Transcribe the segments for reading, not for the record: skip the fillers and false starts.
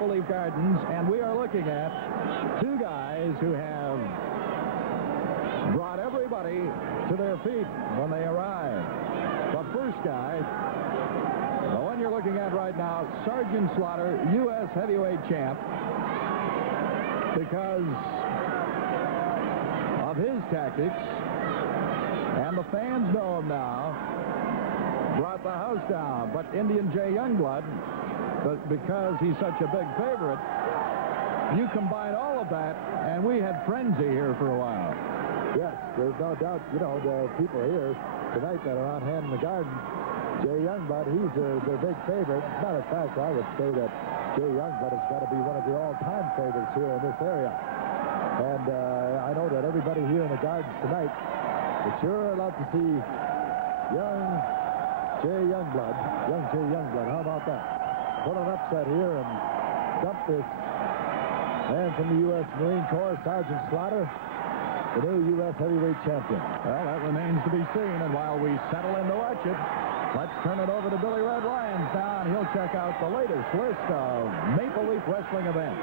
Maple Leaf Gardens, and we are looking at two guys who have brought everybody to their feet when they arrive. The first guy, the one you're looking at right now, Sergeant Slaughter, U.S. heavyweight champ, because of his tactics, and the fans know him now, brought the house down. But Indian Jay Youngblood, because he's such a big favorite, you combine all of that, and we had frenzy here for a while. Yes, there's no doubt. You know, the people here tonight that are on hand in the garden, Jay Youngblood, he's their big favorite. As a matter of fact, I would say that Jay Youngblood has got to be one of the all-time favorites here in this area. And I know that everybody here in the gardens tonight would sure love to see young Jay Youngblood. How about that? Put an upset here and dump this man from the U.S. Marine Corps, Sergeant Slaughter, the new U.S. heavyweight champion. Well, that remains to be seen, and while we settle in to watch it, let's turn it over to Billy Red Lyons now, and he'll check out the latest list of Maple Leaf Wrestling events.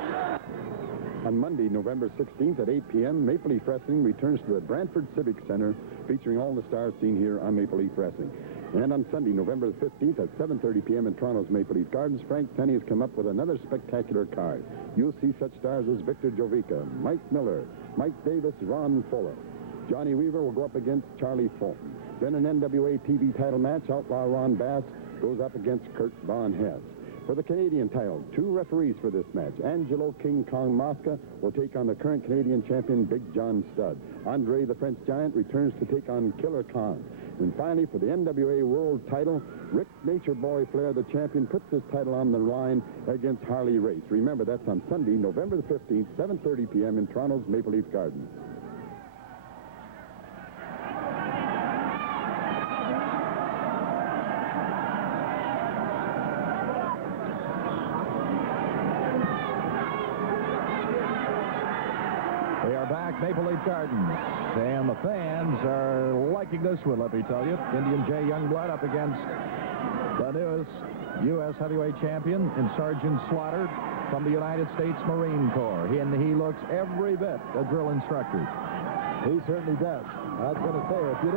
On Monday, November 16th at 8 p.m., Maple Leaf Wrestling returns to the Brantford Civic Center, featuring all the stars seen here on Maple Leaf Wrestling. And on Sunday, November 15th at 7:30 p.m. in Toronto's Maple Leaf Gardens, Frank Tenney has come up with another spectacular card. You'll see such stars as Victor Jovica, Mike Miller, Mike Davis, Ron Fuller. Johnny Weaver will go up against Charlie Fulton. Then an NWA TV title match, Outlaw Ron Bass goes up against Kurt Von Hess. For the Canadian title, two referees for this match. Angelo King Kong Mosca will take on the current Canadian champion, Big John Studd. Andre the French Giant returns to take on Killer Khan. And finally, for the NWA World title, Rick Nature Boy Flair, the champion, puts his title on the line against Harley Race. Remember, that's on Sunday, November the 15th, 7:30 p.m. in Toronto's Maple Leaf Gardens. Maple Leaf Gardens, and the fans are liking this one, let me tell you. Indian Jay Youngblood up against the newest U.S. heavyweight champion in Sergeant Slaughter from the United States Marine Corps. He looks every bit a drill instructor. He certainly does. I was going to say, if you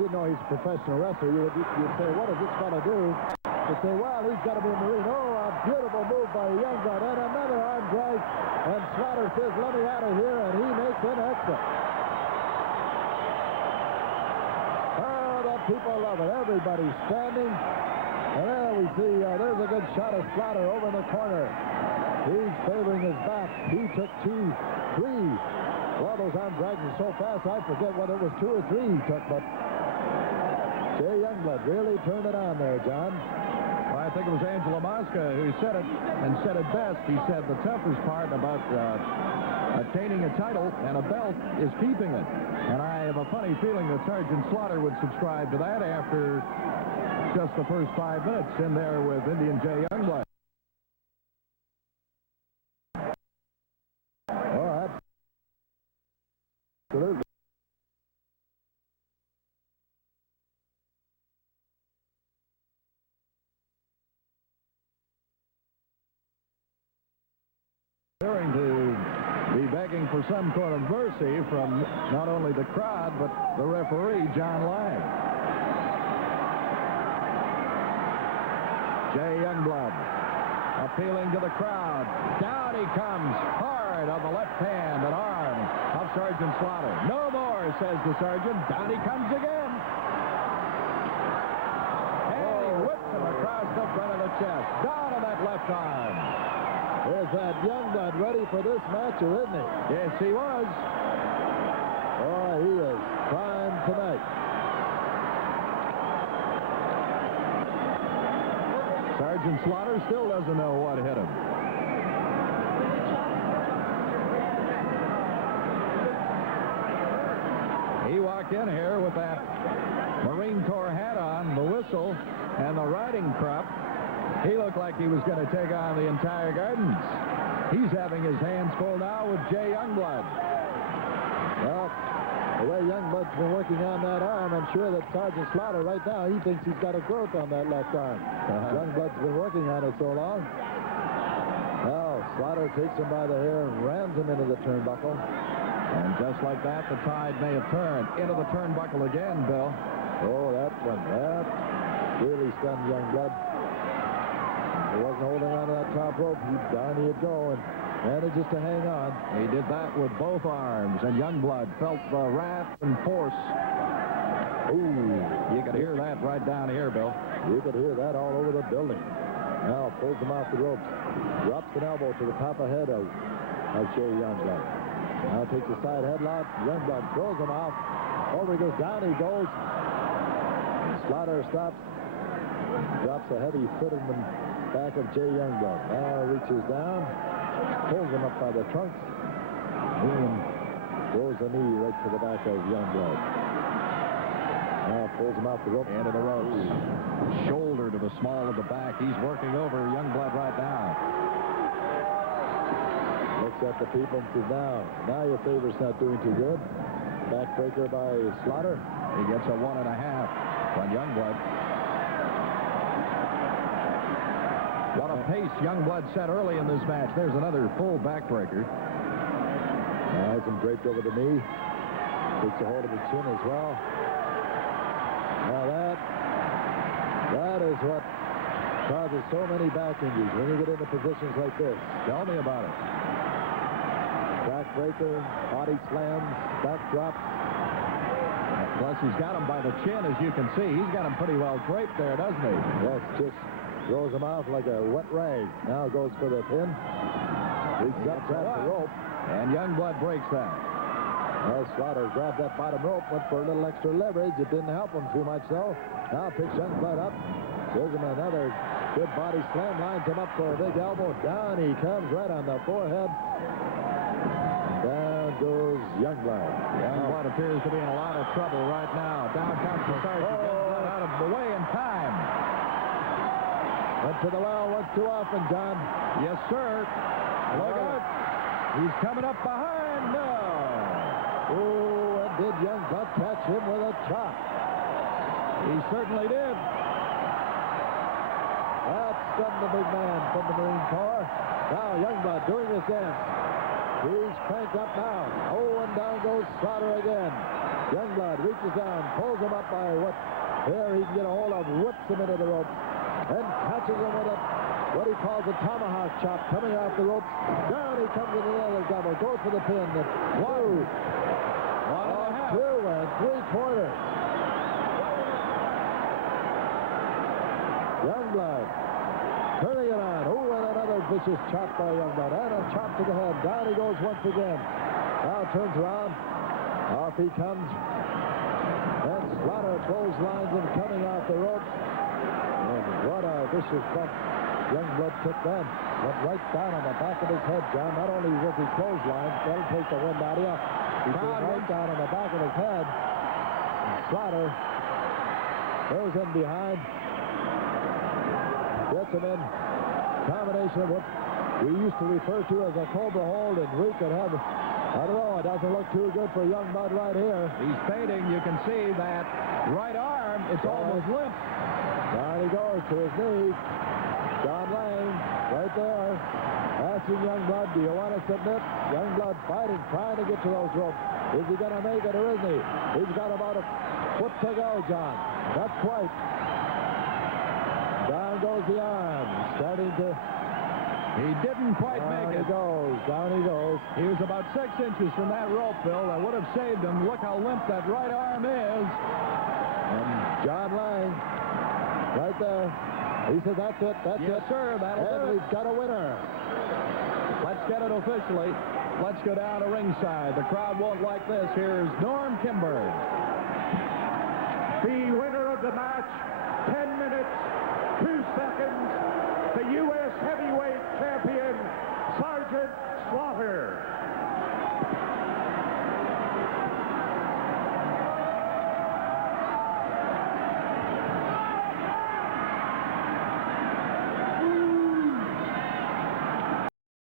didn't know he's a professional wrestler, you'd say, what does this fellow do? You'd say, well, he's got to be a Marine. Oh, a beautiful move by Youngblood, and another arm drag. And Slaughter says, let me out of here, and he makes an exit. Oh, the people love it. Everybody's standing. And there we see, there's a good shot of Slaughter over in the corner. He's favoring his back. He took 2, 3. Well, those arm drags are so fast, I forget whether it was 2 or 3 he took, but Jay Youngblood really turned it on there, John. I think it was Angelo Mosca who said it, and said it best. He said the toughest part about attaining a title and a belt is keeping it. And I have a funny feeling that Sergeant Slaughter would subscribe to that after just the first 5 minutes in there with Indian Jay Youngblood. Oh, absolutely. Appearing to be begging for some sort of mercy from not only the crowd, but the referee, John Lang. Jay Youngblood appealing to the crowd. Down he comes, hard on the left hand and arm of Sergeant Slaughter. No more, says the sergeant. Down he comes again. And he whips him across the front of the chest. Down on that left arm. Is that Youngblood ready for this match, or isn't he? Yes, he was. Oh, he is prime tonight. Sergeant Slaughter still doesn't know what hit him. He walked in here with that Marine Corps hat on, the whistle, and the riding crop. He looked like he was going to take on the entire Gardens. He's having his hands full now with Jay Youngblood. Well, the way Youngblood's been working on that arm, I'm sure that Sergeant Slaughter right now, he thinks he's got a growth on that left arm. Youngblood's been working on it so long. Slaughter takes him by the hair and rams him into the turnbuckle. And just like that, the tide may have turned into the turnbuckle again, Bill. Oh, that really stunned Youngblood. He wasn't holding on to that top rope. Down he'd go and manages to hang on. He did that with both arms, and Youngblood felt the wrath and force. Ooh, you could hear that right down here, Bill. You could hear that all over the building. Now pulls him off the ropes. Drops an elbow to the top of the head of Jay Youngblood. Now takes a side headlock. Youngblood throws him off. Over he goes. Down he goes. Slaughter stops. Drops a heavy foot in the back of Jay Youngblood. Now reaches down. Pulls him up by the trunks. And throws the knee right to the back of Youngblood. Now pulls him off the rope. Into the ropes. Shoulder to the small of the back. He's working over Youngblood right now. Looks at the people and says, now your favor's not doing too good. Backbreaker by Slaughter. He gets a 1.5 on Youngblood. What a pace Youngblood set early in this match. There's another full backbreaker. Has him draped over the knee. Takes a hold of the chin as well. Now that is what causes so many back injuries when you get into positions like this. Tell me about it. Backbreaker, body slams, back drops. Plus, he's got him by the chin, as you can see. He's got him pretty well draped there, doesn't he? Yes, just throws him out like a wet rag. Now goes for the pin. Reaches up, grabs the rope. And Youngblood breaks that. Well, Slaughter grabbed that bottom rope, went for a little extra leverage. It didn't help him too much, though. Now picks Youngblood up. Gives him another good body slam. Lines him up for a big elbow. Down he comes right on the forehead. Down goes Youngblood. Youngblood appears to be in a lot of trouble right now. Down comes the Sergeant. Youngblood out of the way in time. Went to the well once too often, John. Yes, sir. Look out. He's coming up behind. No. Oh, and did Youngblood catch him with a chop? He certainly did. That stunned the big man from the Marine Corps. Now Youngblood doing his dance. He's cranked up now. Oh, and down goes Slaughter again. Youngblood reaches down, pulls him up by there he can get a hold of, whips him into the ropes, and catches him with what he calls a tomahawk chop coming off the ropes. Down he comes with another double. Goes for the pin. 2 and 3/4. Youngblood turning it on. Oh, and another vicious chop by Youngblood. And a chop to the head. Down he goes once again. Now turns around. Off he comes. And Slaughter clotheslines him coming off the ropes. And what a vicious bump Youngblood took then. Went right down on the back of his head, John. Not only was he clotheslined, that'll take the wind out of you. He came right down on the back of his head. And Slaughter goes in behind. Gets him in. Combination of what we used to refer to as a cobra hold, and we could have, I don't know, it doesn't look too good for Youngblood right here. He's fading. You can see that right arm, it's almost limp. Down he goes to his knee. John Lang, right there, asking Youngblood, do you want to submit? Youngblood fighting, trying to get to those ropes. Is he going to make it or isn't he? He's got about a foot to go, John. Not quite. Down goes the arm, starting to... He didn't quite make it. Down he goes. He was about 6 inches from that rope, Bill. That would have saved him. Look how limp that right arm is. And John Lang, right there. He says, that's it, that's it. Yes, sir, that'll do it. We've got a winner. Let's get it officially. Let's go down to ringside. The crowd won't like this. Here's Norm Kimberg. The winner of the match, 10 minutes, 2 seconds,